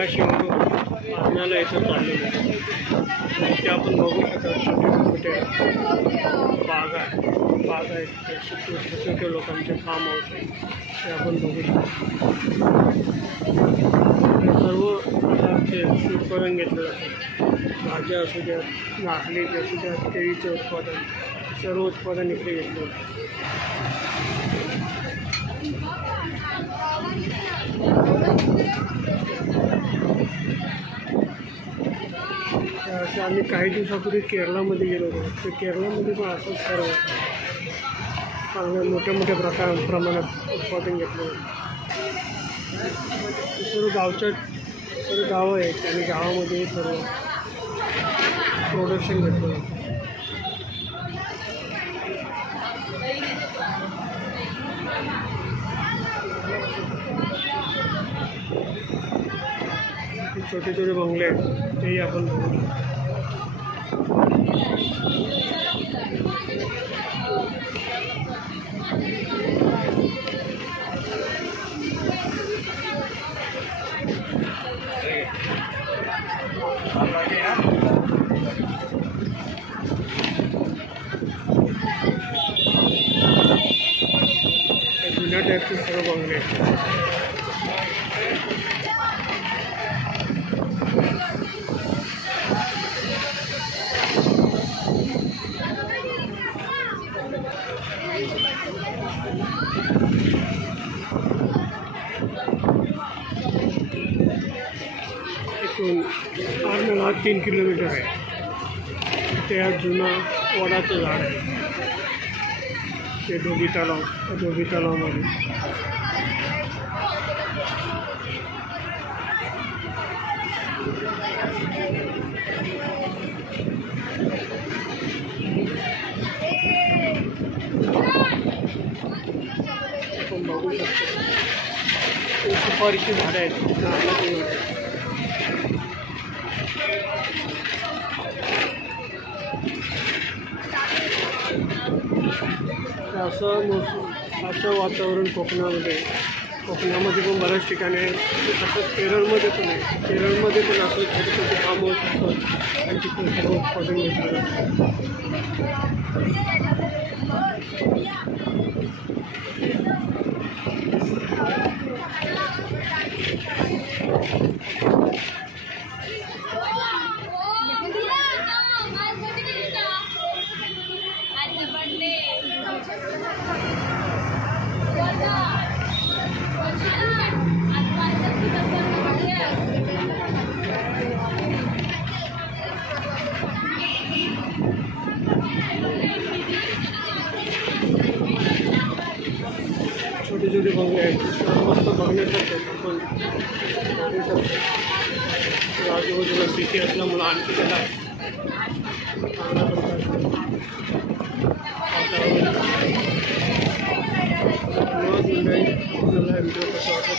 धाराशिववरून पारण्याला इथं चाललेलं आहे. ते आपण बघू शकता. छोटे बाग आहेत छोटे लोकांचे फार्म हाऊस आहे ते आपण बघू शकतो. सर्व प्रकारचे उत्पादन घेतलं जातं. भाज्या असू द्या, नाचणीचे असू द्या, केळीचे उत्पादन, सर्व उत्पादन इकडे घेतलं जातं. असं आम्ही काही दिवसापूर्वी केरळामध्ये गेलो होतो. तर केरळामध्ये पण असंच सर्व चांगल्या मोठ्या प्रमाणात उत्पादन घेतलं होतं. सर्व गावं आहेत आणि गावामध्ये सर्व प्रोडक्शन घेतलं होतं. छोटे बंगले आहेत तेही आपण बघू शकतो. जुन्या टाईपचे सर्व बंगले आहेत. पारनेला 3 किलोमीटर आहे. त्या जुना वडाचं झाड आहे ते धोबी तलावामध्ये. आपण बघू शकतो सुपारीची झाडं आहेत. असं वातावरण कोकणामध्ये पण बऱ्याच ठिकाणी आहे. तसंच केरळमध्ये पण आहे. केरळमध्ये पण असं छोटे फार्म हाऊस असतात आणि तिथून सर्व उत्पादन घेतलं जातं. छोटे बंगले आहेत. मस्त बघण्यासारखे आपण बघू शकतो. आजूबाजूला सिटी असल्यामुळं आणखी त्याला चांगल्या प्रकारचं वातावरण. आपल्याला व्हिडिओ कसा वाटला